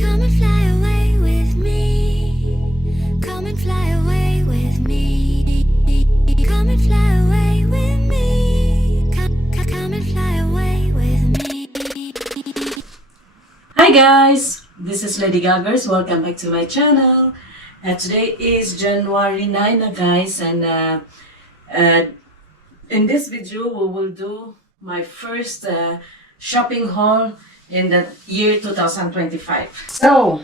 Come and fly away with me. Come and fly away with me. Come and fly away with me. Come and fly away with me. Hi guys, this is LadyGagiers. Welcome back to my channel. Today is January 9 na guys, and in this video we will do my first shopping haul in the year 2025. So,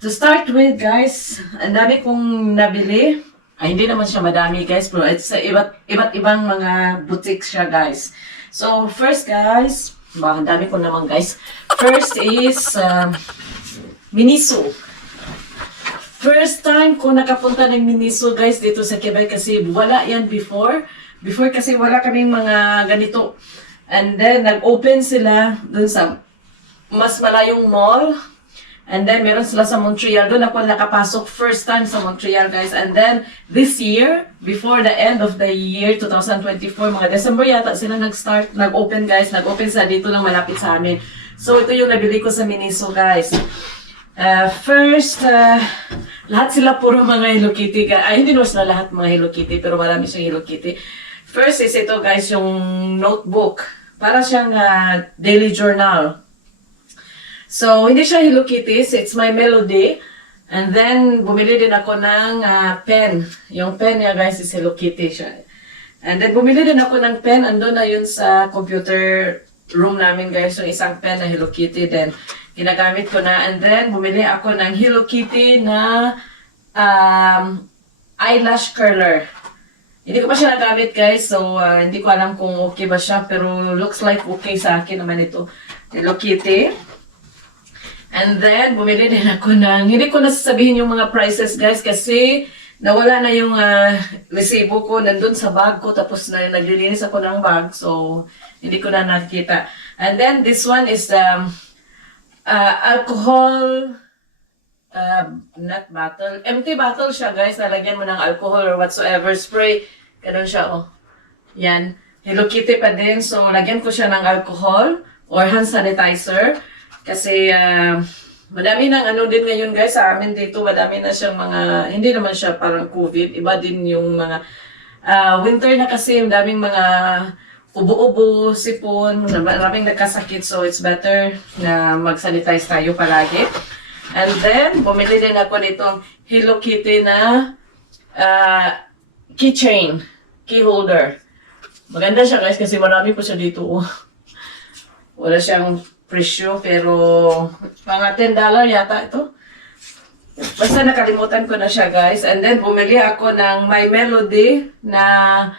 to start with guys, ang dami kong nabili. Ay, hindi naman siya madami guys, pero it's iba't ibang mga boutiques siya guys. So, first guys, ang dami ko naman guys. First is Miniso. First time ko nakapunta ng Miniso guys dito sa Quebec kasi wala yan before. Before kasi wala kaming mga ganito. And then, nag-open sila dun sa mas malayong mall. And then, meron sila sa Montreal. Doon ako nakapasok first time sa Montreal, guys. And then, this year, before the end of the year, 2024, mga December yata, sila nag-start, nag-open, guys. Nag-open sa dito lang malapit sa amin. So, ito yung nabili ko sa Miniso, guys. First, lahat sila puro mga Hello Kitty. Ay, hindi naman sila lahat mga Hello Kitty, pero marami siyang Hello Kitty. First is ito, guys, yung notebook. Para siyang daily journal. So, hindi siya Hello Kitty, it's my melody. And then, bumili din ako ng pen. Yung pen niya, guys, is Hello Kitty siya. And then, bumili din ako ng pen. Andun na yun sa computer room namin, guys. Yung isang pen na Hello Kitty. Then, ginagamit ko na. And then, bumili ako ng Hello Kitty na eyelash curler. Hindi ko pa siya nagamit, guys. So, hindi ko alam kung okay ba siya. Pero, looks like okay sa akin naman ito. Hello Kitty. And then, bumili din ako ng, hindi ko nasasabihin yung mga prices guys kasi nawala na yung resibo ko nandun sa bag ko tapos na naglilinis ako ng bag. So, hindi ko na nakita. And then, this one is alcohol, not bottle, empty bottle siya guys. Nalagyan mo ng alcohol or whatsoever. Spray. Ganun siya, oh. Yan. Hello Kitty pa din. So, lagyan ko siya ng alcohol or hand sanitizer. Kasi, madami ng ano din ngayon guys sa amin dito, madami na siyang mga, hindi naman siya parang COVID, iba din yung mga, winter na kasi, madaming mga ubo-ubo, sipon, maraming nagkasakit, so it's better na mag-sanitize tayo palagi. And then, bumili din ako nitong Hello Kitty na keychain, key holder. Maganda siya guys kasi marami po siya dito. Wala siyang presyo, pero mga $10 yata ito. Basta nakalimutan ko na siya guys. And then bumili ako ng My Melody na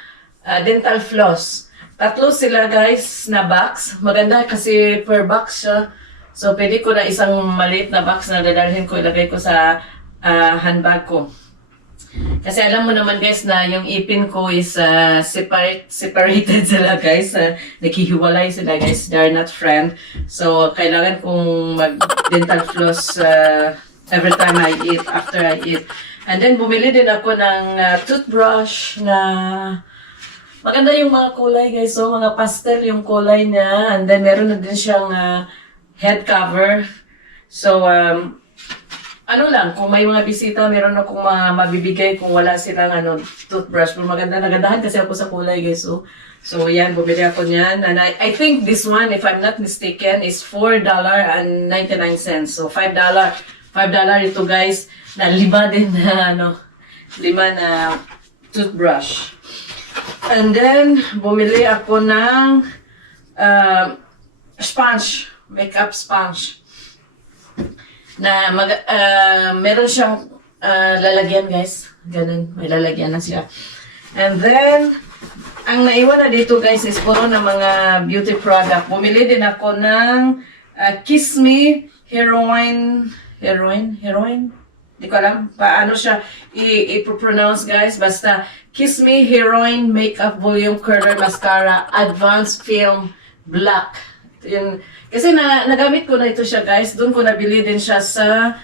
dental floss. Tatlo sila guys na box. Maganda kasi per box siya. So pwede ko na isang maliit na box na dadalhin ko, ilagay ko sa handbag ko. Kasi alam mo naman guys na yung ipin ko is separated sila guys. Naghihiwalay sila guys. They are not friend. So, kailangan kong mag-dental floss every time I eat, after I eat. And then, bumili din ako ng toothbrush na maganda yung mga kulay guys. So, mga pastel yung kulay niya. And then, meron na din siyang head cover. So, ano lang, kung may mga bisita, meron akong mabibigay kung wala silang toothbrush. Pero maganda, nagandahan kasi ako sa kulay guys. So yan, bumili ako niyan. And I think this one, if I'm not mistaken, is $4.99. So $5 ito guys, na lima din na lima na toothbrush. And then, bumili ako ng sponge, makeup sponge. Na meron siyang lalagyan guys. Ganun, may lalagyan na siya. And then, ang naiwan na dito guys is puro na mga beauty product. Bumili din ako ng Kiss Me Heroine. Hindi ko alam paano siya i-pronounce guys. Basta, Kiss Me Heroine Makeup Volume Curler Mascara Advanced Film Black. Yun. Kasi nagamit ko na ito siya guys. Doon ko nabili din siya sa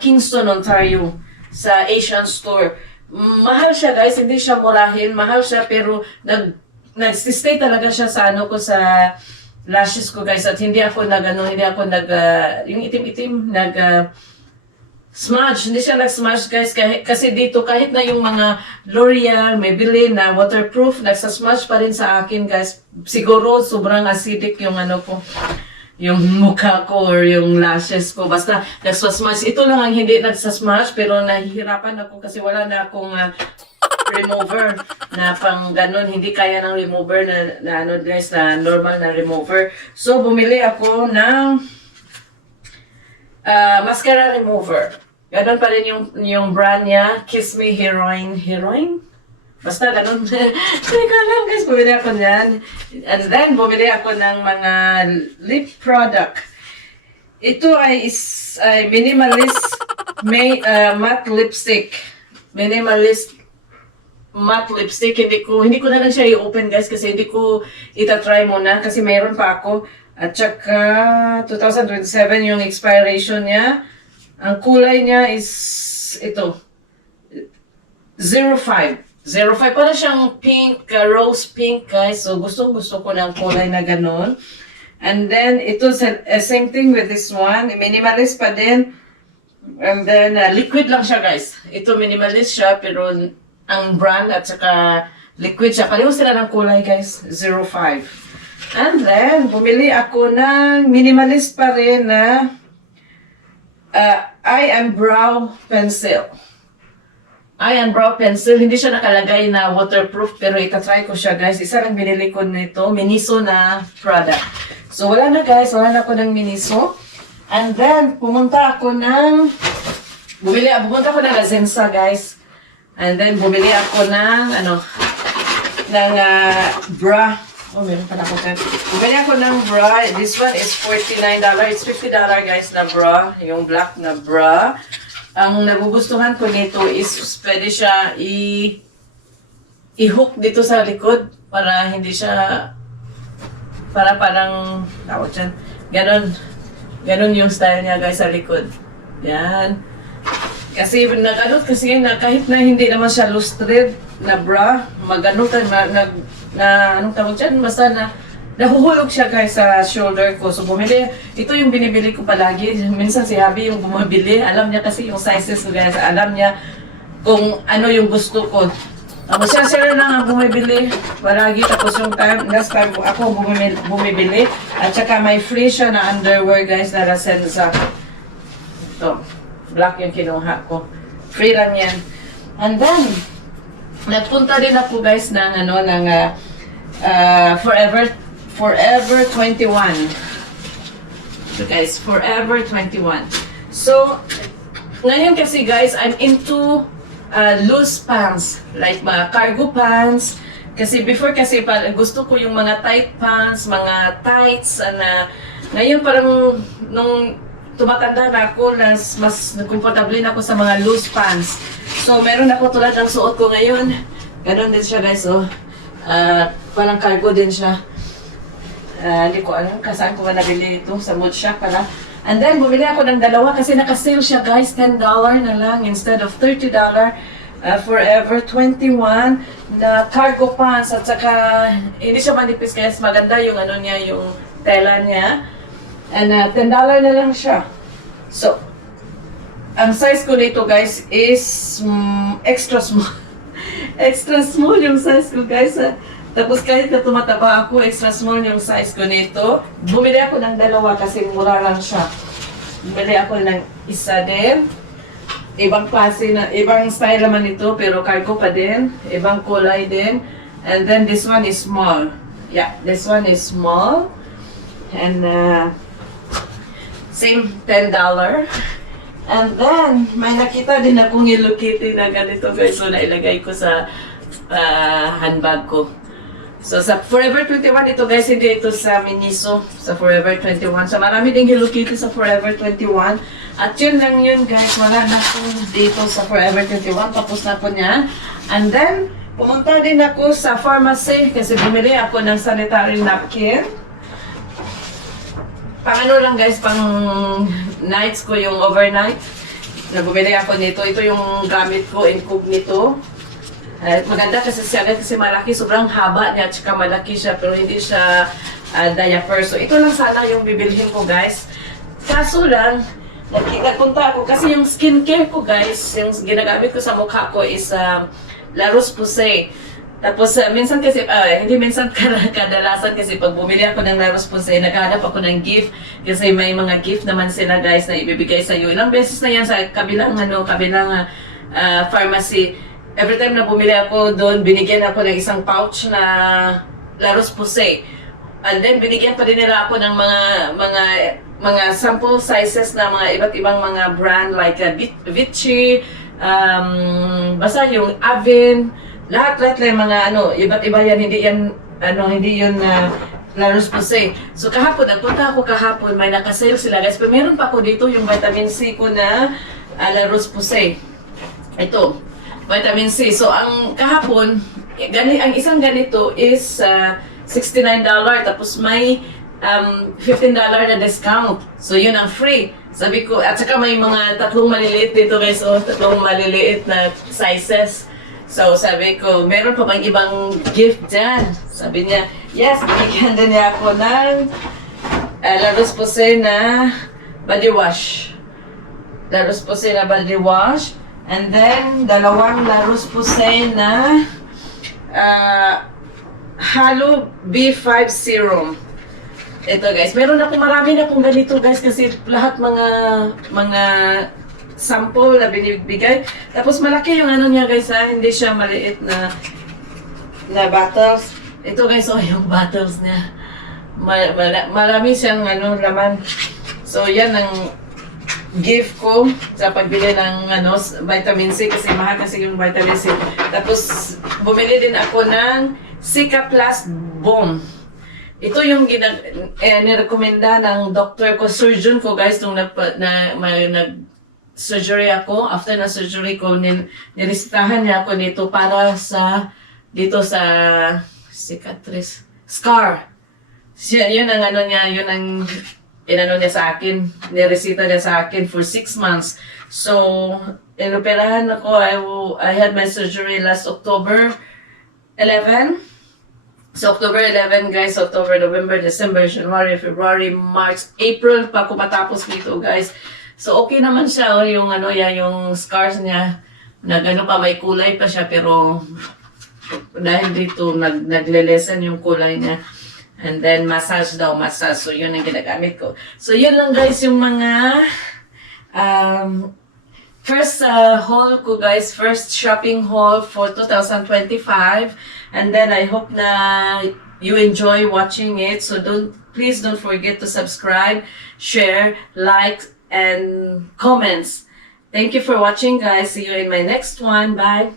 Kingston, Ontario. Sa Asian Store. Mahal siya guys. Hindi siya murahin. Mahal siya pero nag-stay talaga siya sa lashes ko guys, at hindi ako yung itim-itim, smudge, hindi siya nag-smudge guys, kasi dito kahit na yung mga L'Oreal, Maybelline na waterproof, nagsa-smudge pa rin sa akin guys. Siguro sobrang acidic yung yung mukha ko or yung lashes ko. Basta nagsa-smudge. Ito lang ang hindi nagsa-smudge, pero nahihirapan ako kasi wala na akong remover na pang ganun. Hindi kaya ng remover na guys, na normal na remover. So, bumili ako ng mascara remover. Ganon pa rin yung brand niya, Kiss Me Heroine? Basta ganon. Hindi ko alam guys, bumili ako niyan. And then, bumili ako ng mga lip product. Ito ay minimalist matte lipstick. Minimalist matte lipstick. Hindi ko na lang siya i-open guys kasi hindi ko itatry muna kasi mayroon pa ako. At saka 2027 yung expiration niya. Ang kulay niya is ito. 05. 05. Para siyang pink, rose pink guys. So gustong gusto ko ng kulay na ganun. And then ito same thing with this one. Minimalist pa din. And then liquid lang siya guys. Ito minimalist siya pero ang brand at saka liquid siya. Pareho sila ng kulay guys. 05. And then, bumili ako ng minimalist pa rin na eye and brow pencil. Eye and brow pencil. Hindi siya nakalagay na waterproof, pero itatry ko siya guys. Isa lang binili ko nito, Miniso na product. So, wala na guys. Wala na ako ng Miniso. And then, pumunta ako ng Azensa guys. And then, bumili ako ng, bra. Oh, meron pala ako dyan. Bumili ako ng bra. This one is $49. It's $50 guys na bra. Yung black na bra. Ang nagugustuhan ko nito is pwede siya i-hook dito sa likod para hindi siya parang tawag dyan. Ganon yung style niya guys sa likod. Yan. Kasi kahit na hindi naman siya lusted na bra, anong tawag dyan? Basta nahuhulog siya guys sa shoulder ko. So ito yung binibili ko palagi. Minsan si Habi yung bumibili. Alam niya kasi yung sizes ko guys. Alam niya kung ano yung gusto ko. Siya lang ang bumibili palagi. Tapos yung last time ako bumibili. At saka may free siya na underwear guys na Rasenza. Ito. Black yung kinuha ko. Free lang yan. And then, nagpunta din ako guys ng Forever 21. So guys, Forever 21. So, ngayon kasi guys, I'm into loose pants. Like mga cargo pants. Kasi before kasi gusto ko yung mga tight pants, mga tights. Ngayon parang nung tumatanda na ako, mas comfortable na ako sa mga loose pants. So, meron ako tulad ng suot ko ngayon. Ganon din siya guys, oh. Parang cargo din siya. Hindi ko alam saan ko ba nabili ito. Sa Mood Shop pala. And then, bumili ako ng dalawa kasi naka-sale siya guys. $10 na lang instead of $30. Forever 21 na cargo pants. At saka, hindi siya manipis kaya maganda yung niya, yung tela niya. And $10 na lang siya. So, ang size ko nito guys is extra small. Extra small yung size ko guys. Tapos kahit na tumataba ako, extra small yung size ko nito. Bumili ako ng dalawa kasi mura lang siya. Bumili ako ng isa din. Ibang klase na, ibang style naman ito pero cargo pa din. Ibang kulay din. And then this one is small. Yeah, this one is small. And same $10. And then, may nakita din akong Hello Kitty na ganito guys. So, nailagay ko sa handbag ko. So, sa Forever 21 ito guys, hindi ito sa Miniso, sa Forever 21. So, marami ding Hello Kitty sa Forever 21. At yun lang yun guys, wala na akong dito sa Forever 21. Tapos na po niya. And then, pumunta din ako sa pharmacy kasi bumili ako ng sanitary napkin. Pang lang guys, pang nights ko yung overnight. Bumili ako nito. Ito yung gamit ko, incognito. Maganda kasi siya kasi malaki, sobrang haba niya at saka malaki siya pero hindi siya diaper. So ito lang sana yung bibilhin ko guys. Kaso lang, nagpunta ako kasi yung skincare ko guys, yung ginagamit ko sa mukha ko is La Roche-Posay. Tapos minsan kasi, hindi minsan kadalasan kasi pag bumili ako ng La Roche-Posay, naghahanap ako ng gift kasi may mga gift naman sila guys na ibibigay sa iyo. Ilang beses na yan sa kabilang pharmacy. Every time na bumili ako doon, binigyan ako ng isang pouch na La Roche-Posay. And then binigyan pa din nila ako ng mga sample sizes na mga iba't ibang mga brand like Vichy, basta yung Avon, lahat lang mga iba't iba yan, hindi yun La Roche-Posay. So kahapon, nagpunta ako kahapon, may naka-sale sila guys, pero meron pa ako dito yung vitamin C ko na La Roche-Posay. Ito, vitamin C. So ang kahapon, ang isang ganito is $69, tapos may $15 na discount. So yun ang free. Sabi ko, at saka may mga tatlong maliliit dito guys, tatlong maliliit na sizes. So sabi ko, meron pa bang ibang gift dyan? Sabi niya, yes, binigyan din niya ako ng La Roche-Posay na body wash. La Roche-Posay na body wash. And then, dalawang La Roche-Posay na Halo B5 serum. Ito guys, meron ako marami na akong ganito guys kasi lahat mga sample na binibigay. Tapos malaki yung niya guys hindi siya maliit na bottles. Ito guys, yung bottles niya. Marami siyang laman. So yan ang gift ko sa pagbili ng vitamin C kasi mahal kasi yung vitamin C. Tapos bumili din ako ng Sika Plus Bomb. Ito yung nirekomenda ng doctor ko, surgeon ko guys, nung nag-surgery ako. After na surgery ko, niresitahan niya ako nito para dito sa cicatrice, scar. Yun ang yun ang niya sa akin, niresita niya sa akin for 6 months. So, inoperahan ako, I had my surgery last October 11. So, October 11, guys, October, November, December, January, February, March, April pa ako matapos dito, guys. So, okay naman siya, yung yung scars niya, pa, may kulay pa siya, pero dahil dito, nagle-lessen yung kulay niya. And then, massage. So, yun ang ginagamit ko. So, yun lang, guys, yung mga first haul ko guys, first shopping haul for 2025, and then I hope na you enjoy watching it. So please don't forget to subscribe, share, like, and comments. Thank you for watching guys. See you in my next one. Bye.